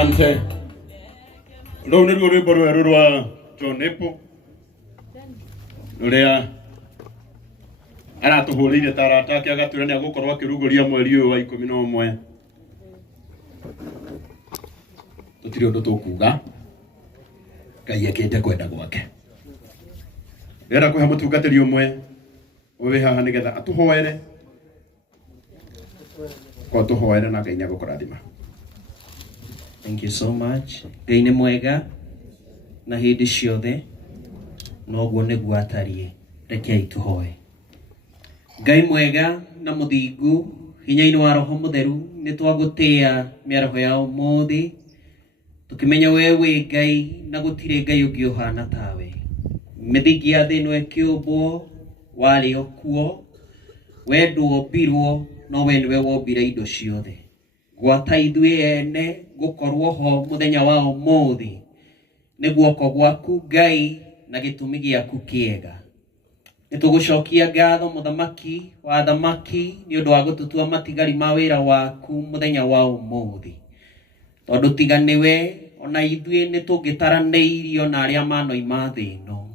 Asante. Rũu nĩruo rwĩmbo rwerũ rwa John Apple rũrĩa aratũhũrĩire ta arata ake agatwĩra nĩ agũkorwo akĩrugũria mweri ũyũ wa 11. Tũtirĩ ũndũ tũkuga, Ngai ekĩte kwenda gwake. Ndĩrenda kũhe mũtungatĩri ũmwe wĩ haha nĩgetha atũhoere, kwa tũhoere na Ngai nĩagũkũrathima. Thank you so much. Ngai nĩ mwega na hĩndĩ ciothe, noguo nĩguo atariĩ. Rekei tũhoe. Ngai mwega na mũthingu, hinya-inĩ wa Roho Mũtheru, nĩ twagũtĩĩa mĩaraho ya ũmũthĩ, tũkĩmenya we wĩ Ngai na gũtirĩ Ngai ũngĩ ũhana tawe. Mĩthingi ya thĩ ĩno ĩkĩũmbwo, warĩ o kuo, we ndwombirwo, no we nĩwe wombire indo ciothe. Gwata ithuĩ ene gũkorwo ho mũthenya wa ũmũthĩ nĩ guoko gwaku Ngai na gĩtũmi gĩaku kĩega. Nĩtũgũcokia ngatho mũthamaki wa athamaki nĩ ũndũ wa gũtũtua matigari ma wĩra waku mũthenya wa ũmũthĩ, tondũ tiga nĩwe ona ithuĩ nĩtũngĩtaranĩirio na arĩa manoima thĩ ĩno,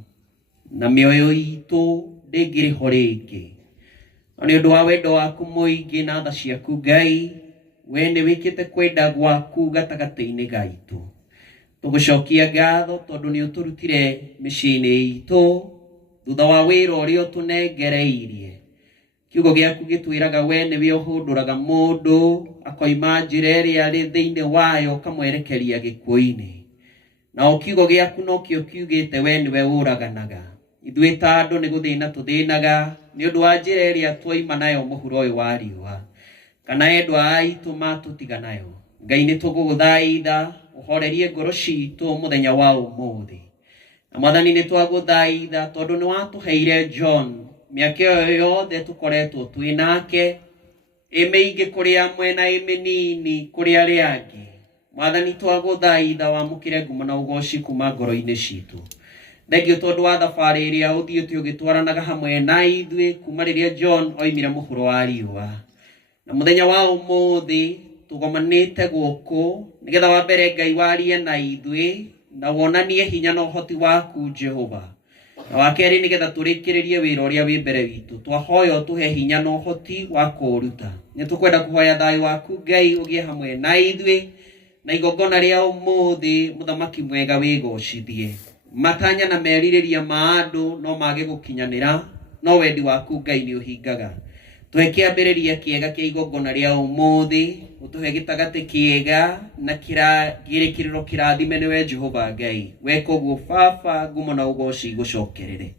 na mĩoyo itũ ndĩngĩrĩ ho rĩngĩ. Nĩ ũndũ wa wendo waku mũingĩ na tha ciaku Ngai, we nĩ wĩkĩte kwenda gwaku gatagatĩ-inĩ gaitũ. Tũgũcokia ngatho tondũ nĩ ũtũrutire mĩciĩ-inĩ itũ thutha wa wĩra ũrĩa ũtũnengereirie. Kiugo gĩaku gĩtwĩraga we nĩwe ũhũndũraga mũndũ akoima njĩra ĩrĩa arĩ thĩinĩ wayo ũkamwerekeria gĩkuũ-inĩ. Na kiugo gĩaku nokĩo kiugĩte we nĩwe ũraganaga. Ithuĩ ta andũ nĩ gũthĩna tũthĩnaga nĩ ũndũ wa njĩra ĩrĩa twoima nayo mũhuro ũyũ wa riũa, kana endwa aitũ matũtiga nayo. Ngai nĩ tũgũgũthaitha ũhorerie ngoro citũ mũthenya wa ũmũthĩ. Na Mwathani nĩ twagũthaitha tondũ nĩ watũheire John mĩaka ĩyo yothe tũkoretwo twĩ nake, ĩmĩingĩ kũrĩ amwe na ĩmĩnini kũrĩ arĩa angĩ. Mwathani twagũthaitha wamũkĩre ngumo na ũgooci kuma ngoro-inĩ citũ. Thengio tondũ wa thabarĩ ĩrĩa ũthiĩte ũgĩtwaranaga hamwe na ithuĩ kuma rĩrĩa John oimire mũhuro wa riũa. Na mũthenya wa ũmũthĩ tũgomanĩte gũkũ nĩgetha wa mbere Ngai warie na ithuĩ na wonanie hinya na ũhoti waku Jehova. Na wa kerĩ nĩgetha tũrĩkĩrĩrie wĩra ũrĩa wĩ mbere witũ. Twahoya ũtũhe hinya na ũhoti wa kũũruta. Nĩ tũkwenda kũhoya thayũ waku Ngai ũgĩe hamwe na ithuĩ, na igongona rĩa ũmũthĩ mũthamaki mwega wĩgocithie. Matanya na merirĩria ma andũ no mage gũkinyanĩra, no wendi waku Ngai nĩ ũhingaga. Tũhe kĩambĩrĩria kĩega kĩa igongona rĩa ũmũthĩ, ũtũhe gĩtagatĩ kĩega na kĩrĩkĩrĩro kĩrathime nĩwe Jehova Ngai. Weka ũguo Baba, ngumo na ũgooci igũcokerere.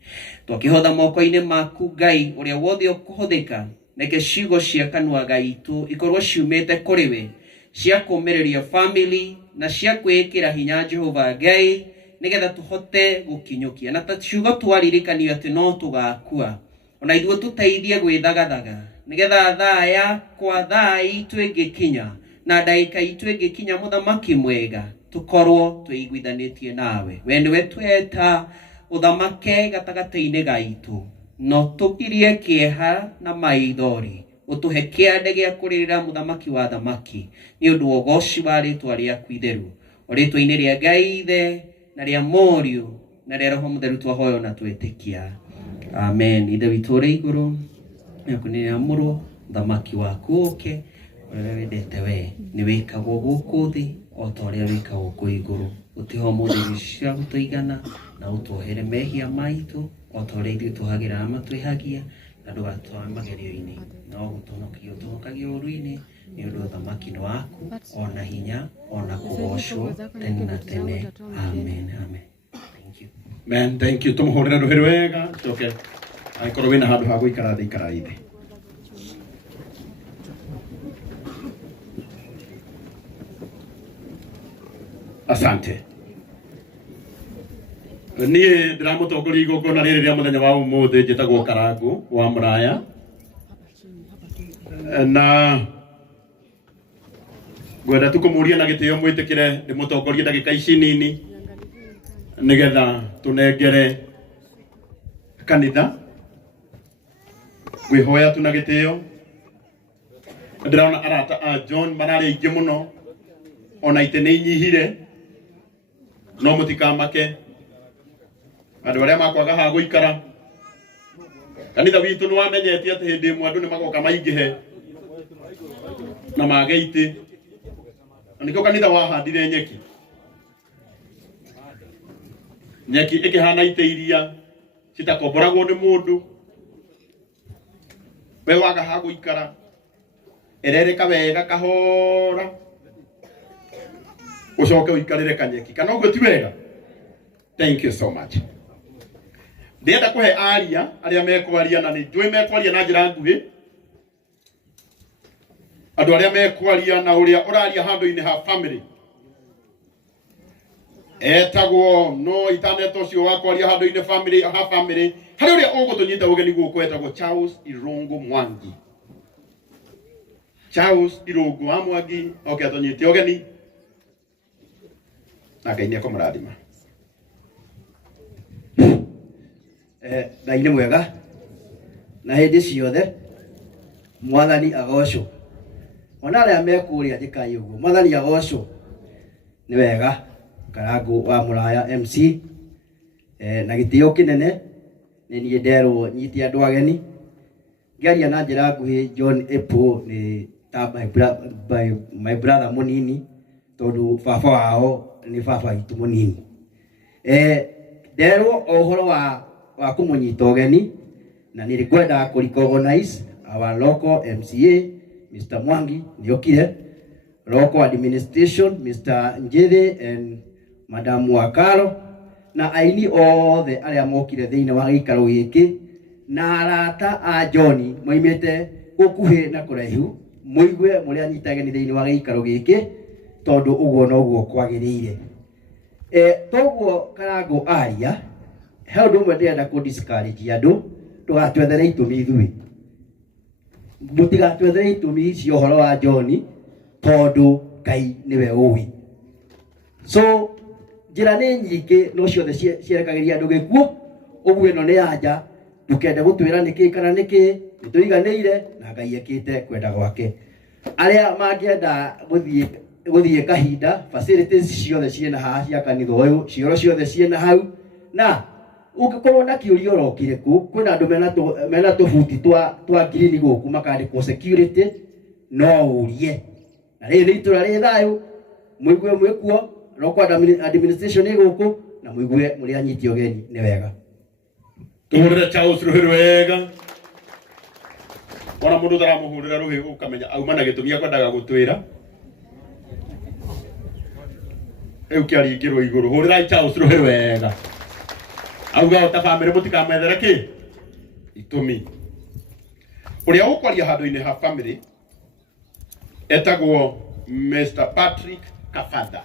Twakĩhotha moko-inĩ maku Ngai ũrĩa wothe ũkũhũthĩka, reke ciugo cia kanua gaitũ ikorwo ciumĩte kũrĩ we, cia kũũmĩrĩria family na cia kwĩĩkĩra hinya Jehova Ngai, nĩgetha tũhote gũkinyũkia. Na ta ciugo twaririkanio atĩ no tũgakua, ona ithuĩ tũteithie gwĩthagathaga, nĩgetha thaa yakwa thaa itũ ĩngĩkinya na ndagĩka itũ ĩngĩkinya mũthamaki mwega, tũkorwo twĩiguithanĩtie nawe. We nĩwe tweta ũthamake gatagatĩ-inĩ gaitũ, no tũgirie kĩeha na maithori, ũtũhe kĩande gĩa kũrĩrĩra mũthamaki wa thamaki, nĩ ũndũ wa ũgooci wa rĩtwa rĩaku itheru, o rĩtwa-inĩ rĩa Ngai Ithe na rĩa Mũriũ na rĩa Roho Mũtheru twahoya na twĩtĩkia. Amen. Ithe witũ ũrĩ igũrũ, nĩamũrwo thamaki waku ũke, ũrĩa wendete we nĩ wĩkagwo gũkũ thĩ o ta ũrĩa wĩkagwo kũ igũrũ. Ũtũhe ũmũthĩ cia gũtũigana na ũtuohere mehia maitũ o ta ũrĩa ithuĩ tũhagĩra matwĩhagia, na ndũgatware magerio-inĩ, no gũtũhonokia ũtũhonokagia ũũru-inĩ, nĩ ũndũ thamaki nĩ waku, ona hinya ona kũgocwo tene na tene. Amen. Amen. Thank you. Man, thank you. Tũmũhũrĩre rũhĩ rwega. Coke angĩkorwo wĩna handũ ha gũikara thĩ ikara thĩ. Asante. Niĩ ndĩramũtongoria igongona rĩrĩ rĩa mũthenya wa ũmũthĩ, njĩtagwo Karangũ wa Mũraya, na ngwenda tu kũmũria na gĩtĩo mwĩtĩkĩre ndĩmũtongorie ndagĩka ici nini nĩgetha tũnengere kanitha. Ngwĩhoya tu na gĩtĩo. Ndĩrona arata a John mararĩ aingĩ mũno ona ite nĩ inyihire no mũtikamake andũ arĩa makwaga ha gũikara. Kanitha witũ nĩ wamenyetie atĩ hĩndĩ ĩmwe andũ nĩ magoka maingĩhe na mage itĩ, na nĩkĩo kanitha wahandire nyeki ĩkĩhana itĩ iria citakomboragwo nĩ mũndũ. We waga ha gũikara erereka wega kahora ucoke uikarire kanyeki, kana ũguo ti wega? Thank you so much. Ndĩrenda kũhe aria arĩa mekwaria, na nĩ njũĩ mekwaria na njĩra nguhĩ, andũ arĩa mekwaria na ũrĩa ũraria handũ-inĩ ha family etagwo no itaneto ũcio wakwaria handũ-inĩ family ha family, harĩ ũrĩa ũgũtũnyita ũgeni gũkũ etagwo Charles Irungu Mwangi. Charles Irungu wa Mwangi oke atũnyite ũgeni na Ngai nĩ akũmũrathima. Ngai nĩ mwega na hĩndĩ ciothe, Mwathani agocwo. Ona arĩa mekũrĩa njĩkai ũguo, Mwathani agocwo. Nĩ wega. Karangũ wa Mũraya MC na gĩtĩo kĩnene, nĩ niĩ nderwo nyiti andũ ageni. Ngĩaria na njĩra nguhĩ, John Epo nĩ ta my brother mũnini, tondũ baba wao nĩ baba witũ mũnini. Nderwo ũhoro wa kũmũnyita ũgeni, na nĩ kwenda kũ-recognize our local MCA Mr. Mwangi nĩokire, local administration Mr. Njĩthĩ and Madam Wakaro, na aini othe arĩa mokire thĩinĩ wa gĩikaro gĩkĩ, na arata a John moimĩte gũkuhĩ na kũraihu, mũigue mũrĩa anyita ageni thĩinĩ wa gĩikaro gĩkĩ, tondũ ũguo noguo kwagĩrĩire. Toguo Karangũ aria, he ũndũ ũmwe ndĩrenda kũ-discourage andũ, tũgatwethere itũmi ithuĩ. Mũtigatwethere itũmi cia ũhoro wa John, tondũ Ngai nĩwe ũĩ. So njĩra nĩ nyingĩ, no ciothe cierekagĩria andũ gĩkuũ. Ũguo ĩno nĩ anja, ndũkende gũtwĩra nĩkĩ kana nĩkĩ, nĩtũiganĩire na Ngai ekĩte kwenda gwake. Arĩa mangĩenda gũthiĩ kahinda, facilities ciothe ciĩna haha cia kanitha ũyũ, cioro ciothe ciĩna hau, na ũngĩkorwo na kĩũria ũrokire kũ, kwĩna andũ mena tũbuti twa green gũkũ makandĩkwo security, no ũrie. Na rĩrĩ nĩ itũra rĩ thayũ, mũigue mwĩkuo, local administration ĩ gũkũ, na mũigue mũrĩ anyiti ũgeni, nĩ wega. Tũhũrĩre Charles rũhĩ wega. Ona mũndũ taramũhũrĩra rũhĩ ũkamenya auma na gĩtũmi akwendaga gũtwĩra. Rĩu kĩaringĩrwo igũrũ, hũrĩrai Charles rũhĩ wega. Auga ta family mũtikamethere kĩ? Itũmi. Ũrĩa ũkwaria handũ-inĩ ha family etagwo Mr. Patrick Kafanda.